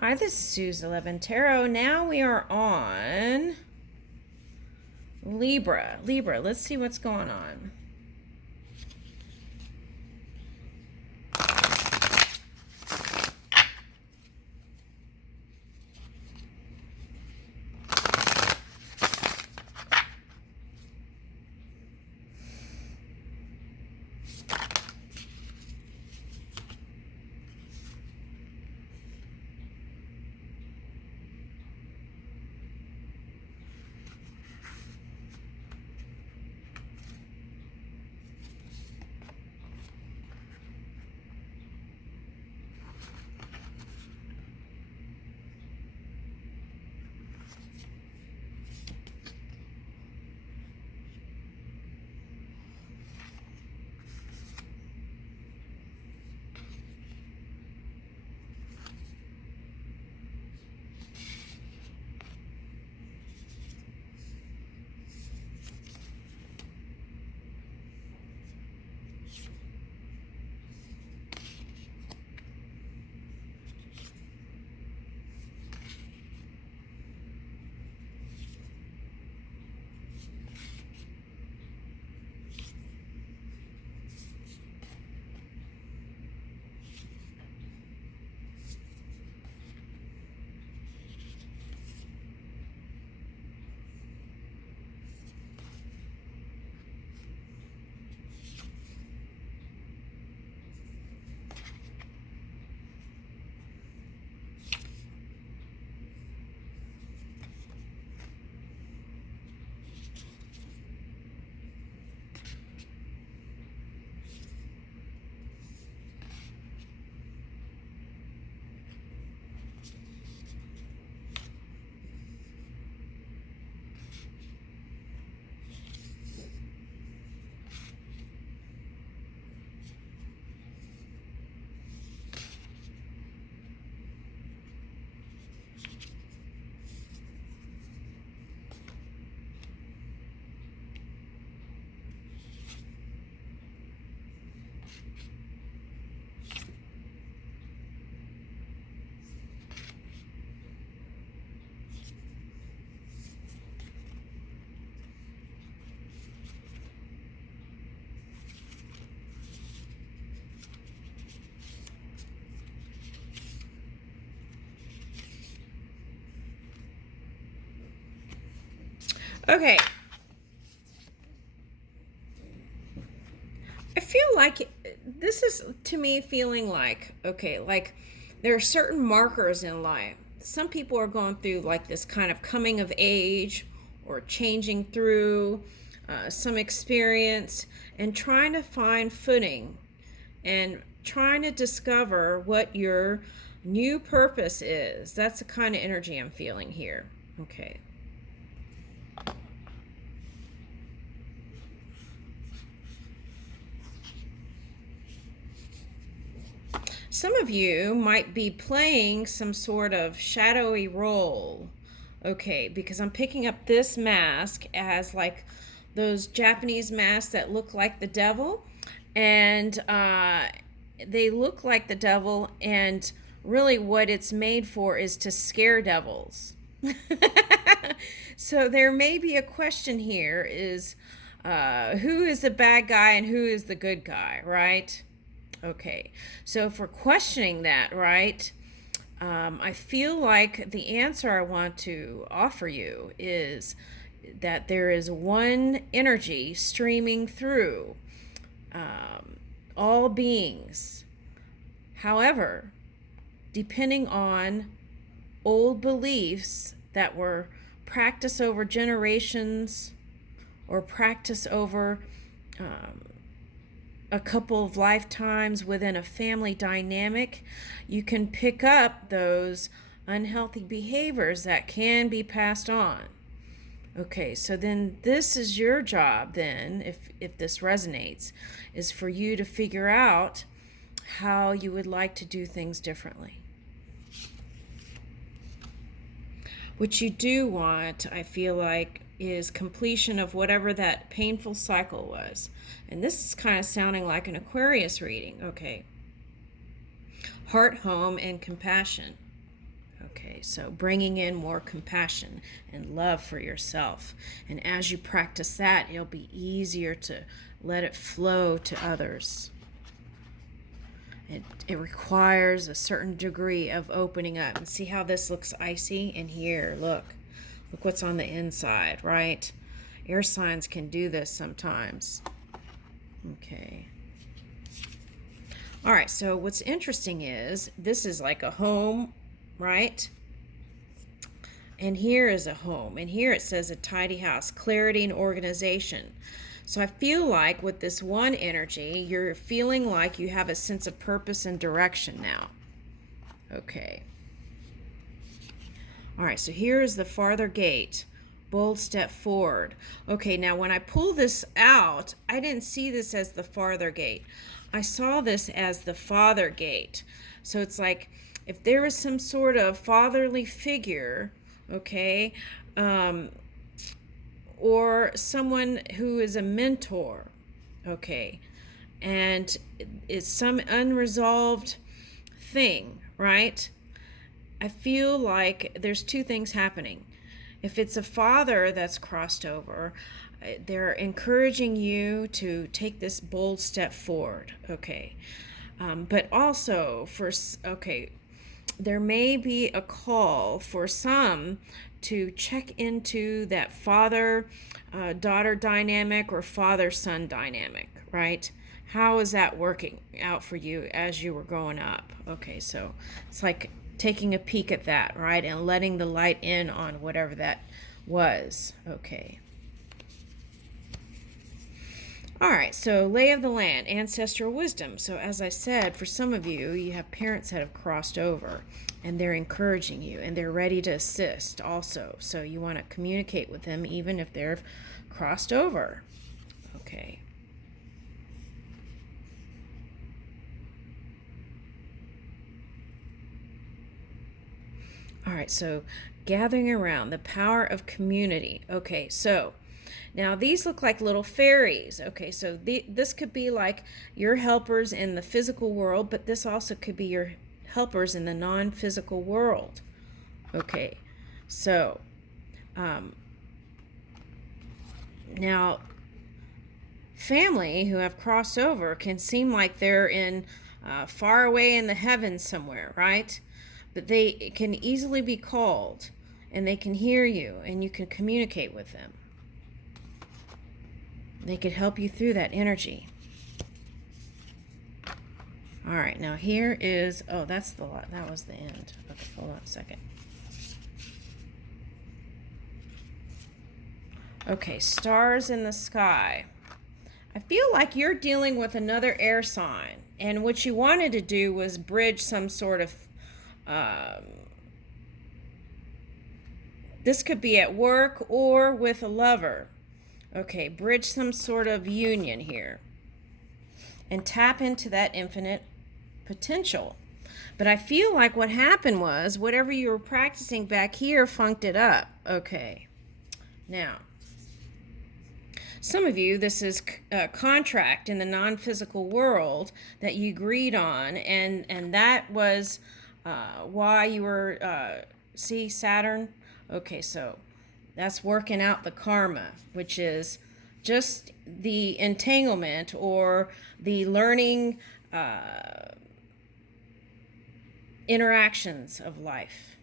Hi, this is Suze 11 Tarot. Now we are on Libra. Libra, let's see what's going on. Okay. I feel like this is, to me, feeling like, okay, like there are certain markers in life. Some people are going through like this kind of coming of age or changing through some experience and trying to find footing and trying to discover what your new purpose is. That's the kind of energy I'm feeling here. Okay. Some of you might be playing some sort of shadowy role. Okay, because I'm picking up this mask as like those Japanese masks that look like the devil. And they look like the devil, and really what it's made for is to scare devils. So there may be a question here is who is the bad guy and who is the good guy, right? Okay, so if we're questioning that, right, I feel like the answer I want to offer you is that there is one energy streaming through all beings. However, depending on old beliefs that were practiced over generations or practiced over a couple of lifetimes within a family dynamic, you can pick up those unhealthy behaviors that can be passed on. Okay, so then this is your job then, if this resonates, is for you to figure out how you would like to do things differently. What you do want, I feel like, is completion of whatever that painful cycle was. And this is kind of sounding like an Aquarius reading. Okay. Heart, home, and compassion. Okay, so bringing in more compassion and love for yourself. And as you practice that, it'll be easier to let it flow to others. It requires a certain degree of opening up. And see how this looks icy? And here, look what's on the inside, right? Air signs can do this sometimes. Okay. All right, so what's interesting is this is like a home, right? And here is a home. And here it says a tidy house, clarity and organization. So I feel like with this one energy, you're feeling like you have a sense of purpose and direction now. Okay. All right, so here is the farther gate. Bold step forward. Okay, now when I pull this out, I didn't see this as the farther gate. I saw this as the father gate. So it's like if there was some sort of fatherly figure, okay, or someone who is a mentor, okay, and it's some unresolved thing, right? I feel like there's two things happening. If it's a father that's crossed over, they're encouraging you to take this bold step forward, okay? But also, there may be a call for some to check into that father-daughter dynamic or father-son dynamic, right? How is that working out for you as you were growing up? Okay, so it's like taking a peek at that, right? And letting the light in on whatever that was. Okay. All right, so lay of the land, ancestral wisdom. So as I said, for some of you, you have parents that have crossed over and they're encouraging you and they're ready to assist also. So you want to communicate with them even if they're crossed over. Okay. All right, so gathering around, the power of community. Okay, so now these look like little fairies. Okay, so this could be like your helpers in the physical world, but this also could be your helpers in the non-physical world. Okay, so now family who have crossed over can seem like they're in far away in the heavens somewhere, right? But they can easily be called and they can hear you and you can communicate with them. They could help you through that energy. All right, now here is, oh, that was the end. Okay, hold on a second. Okay, stars in the sky. I feel like you're dealing with another air sign, and what you wanted to do was bridge some sort of, this could be at work or with a lover. Okay, bridge some sort of union here and tap into that infinite potential. But I feel like what happened was whatever you were practicing back here funked it up. Okay, now some of you, this is a contract in the non-physical world that you agreed on, and that was why you were, see Saturn? Okay, so that's working out the karma, which is just the entanglement or the learning interactions of life.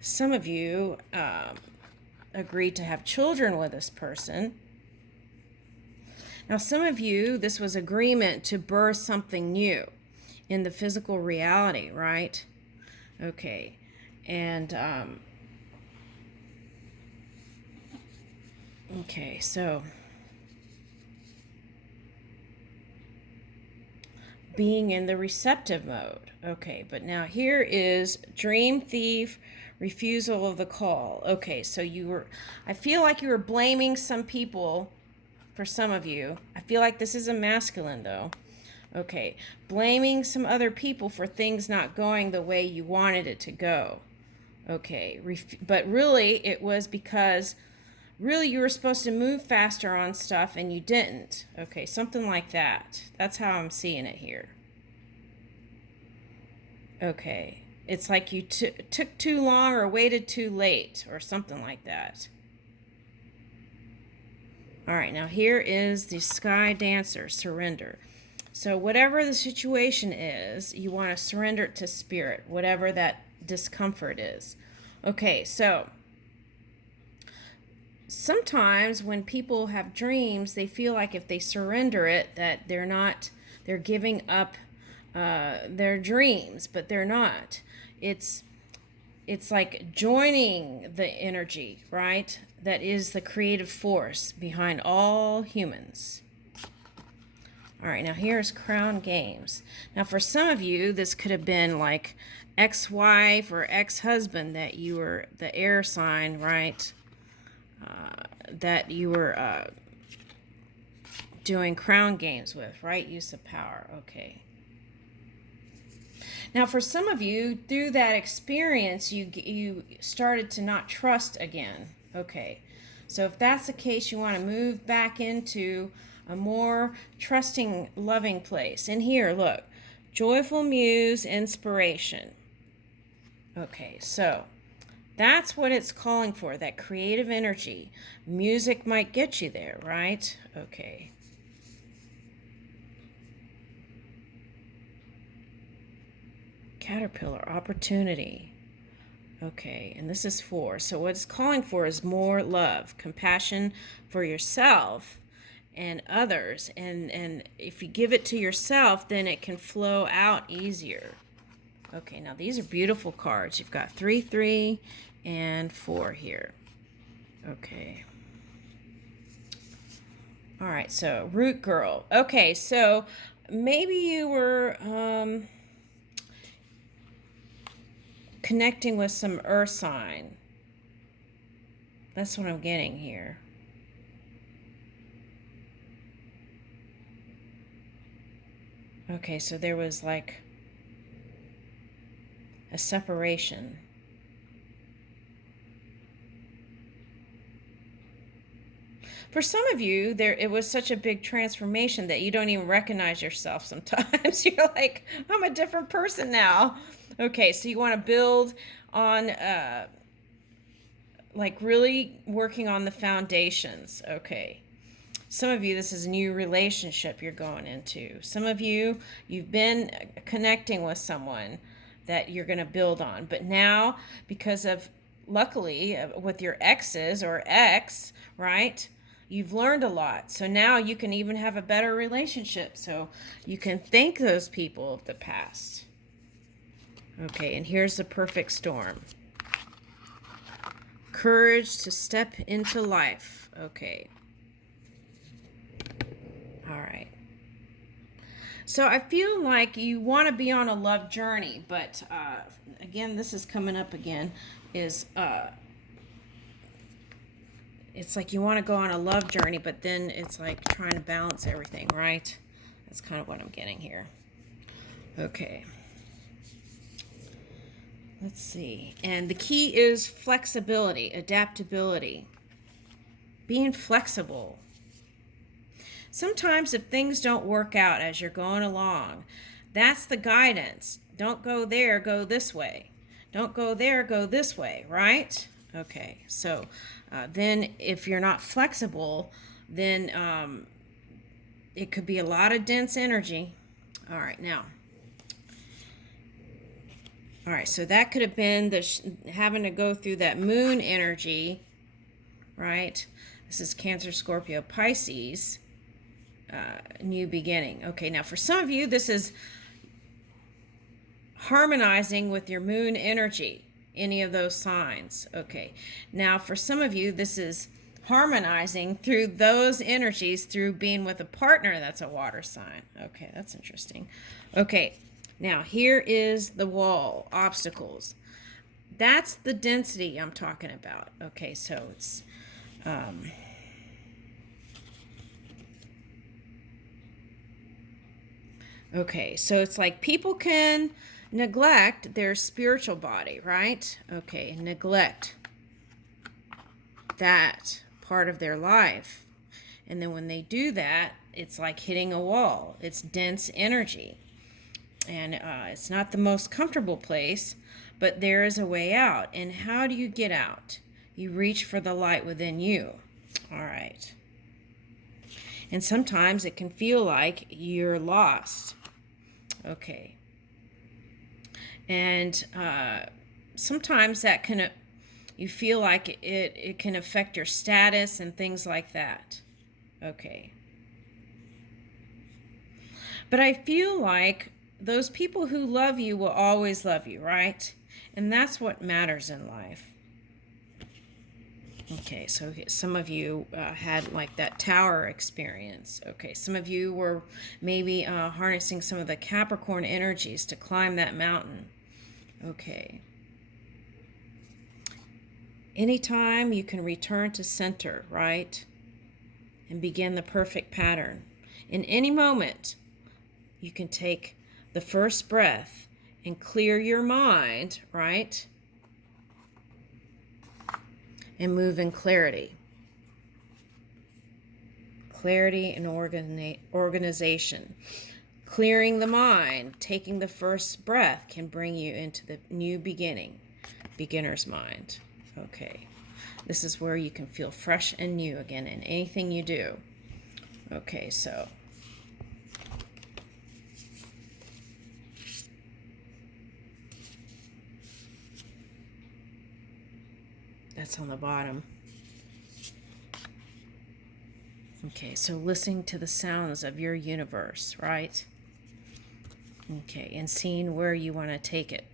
Some of you agreed to have children with this person. Now, some of you, this was agreement to birth something new in the physical reality, right? Okay, and okay, so being in the receptive mode. Okay, but now here is dream thief, refusal of the call. Okay, so I feel like you were blaming some people, for some of you. I feel like this is a masculine though. Okay, blaming some other people for things not going the way you wanted it to go. Okay, but really it was because really you were supposed to move faster on stuff and you didn't. Okay, something like that. That's how I'm seeing it here. Okay. It's like you took too long or waited too late or something like that. All right, now here is the Sky Dancer, surrender. So whatever the situation is, you want to surrender it to spirit, whatever that discomfort is. Okay, so sometimes when people have dreams, they feel like if they surrender it, that they're giving up their dreams, but they're not. It's like joining the energy, right? That is the creative force behind all humans. All right, now here's Crown Games. Now for some of you, this could have been like ex-wife or ex-husband that you were the air sign, right? That you were doing crown games with, right? Use of power. Okay. Now, for some of you, through that experience, you started to not trust again. Okay. So if that's the case, you want to move back into a more trusting, loving place. And here, look, joyful muse, inspiration. Okay, so that's what it's calling for, that creative energy. Music might get you there, right? Okay. Caterpillar, opportunity. Okay, and this is 4. So what it's calling for is more love, compassion for yourself and others. And if you give it to yourself, then it can flow out easier. Okay, now these are beautiful cards. You've got 3, 3, and 4 here. Okay. All right, so Root Girl. Okay, so maybe you were connecting with some earth sign. That's what I'm getting here. Okay, so there was like a separation. For some of you, it was such a big transformation that you don't even recognize yourself sometimes. You're like, I'm a different person now. Okay, so you want to build on like really working on the foundations. Okay. Some of you, this is a new relationship you're going into. Some of you, you've been connecting with someone that you're going to build on. But now, because of, luckily, with your exes or ex, right, you've learned a lot. So now you can even have a better relationship. So you can thank those people of the past. Okay, and here's the perfect storm. Courage to step into life. Okay. All right. So I feel like you want to be on a love journey, but again, this is coming up again, is it's like you want to go on a love journey, but then it's like trying to balance everything, right? That's kind of what I'm getting here. Okay. Let's see. And the key is flexibility, adaptability, being flexible. Sometimes if things don't work out as you're going along, that's the guidance. Don't go there, go this way. Don't go there, go this way, right? Okay, so then if you're not flexible, then it could be a lot of dense energy. All right, now. All right, so that could have been having to go through that moon energy, right? This is Cancer, Scorpio, Pisces. New beginning. Okay, now for some of you, this is harmonizing with your moon energy, any of those signs. Okay, now for some of you, this is harmonizing through those energies through being with a partner that's a water sign. Okay, that's interesting. Okay, now here is the wall, obstacles. That's the density I'm talking about. Okay, so it's okay, so it's like people can neglect their spiritual body, right? Okay, neglect that part of their life. And then when they do that, it's like hitting a wall. It's dense energy. And it's not the most comfortable place, but there is a way out. And how do you get out? You reach for the light within you. All right. And sometimes it can feel like you're lost. Okay. And sometimes that can, you feel like it can affect your status and things like that. Okay. But I feel like those people who love you will always love you, right? And that's what matters in life. Okay, so some of you had like that tower experience. Okay, some of you were maybe harnessing some of the Capricorn energies to climb that mountain. Okay. Anytime you can return to center, right? And begin the perfect pattern. In any moment, you can take the first breath and clear your mind, right? And move in clarity. Clarity and organization. Clearing the mind, taking the first breath can bring you into the new beginning, beginner's mind. Okay, this is where you can feel fresh and new again in anything you do. Okay, so that's on the bottom. Okay, so listening to the sounds of your universe, right? Okay, and seeing where you want to take it.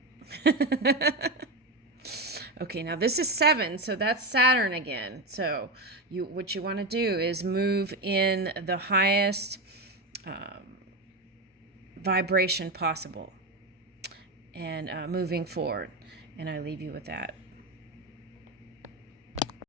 Okay, now this is 7, so that's Saturn again. So what you want to do is move in the highest vibration possible and moving forward. And I leave you with that.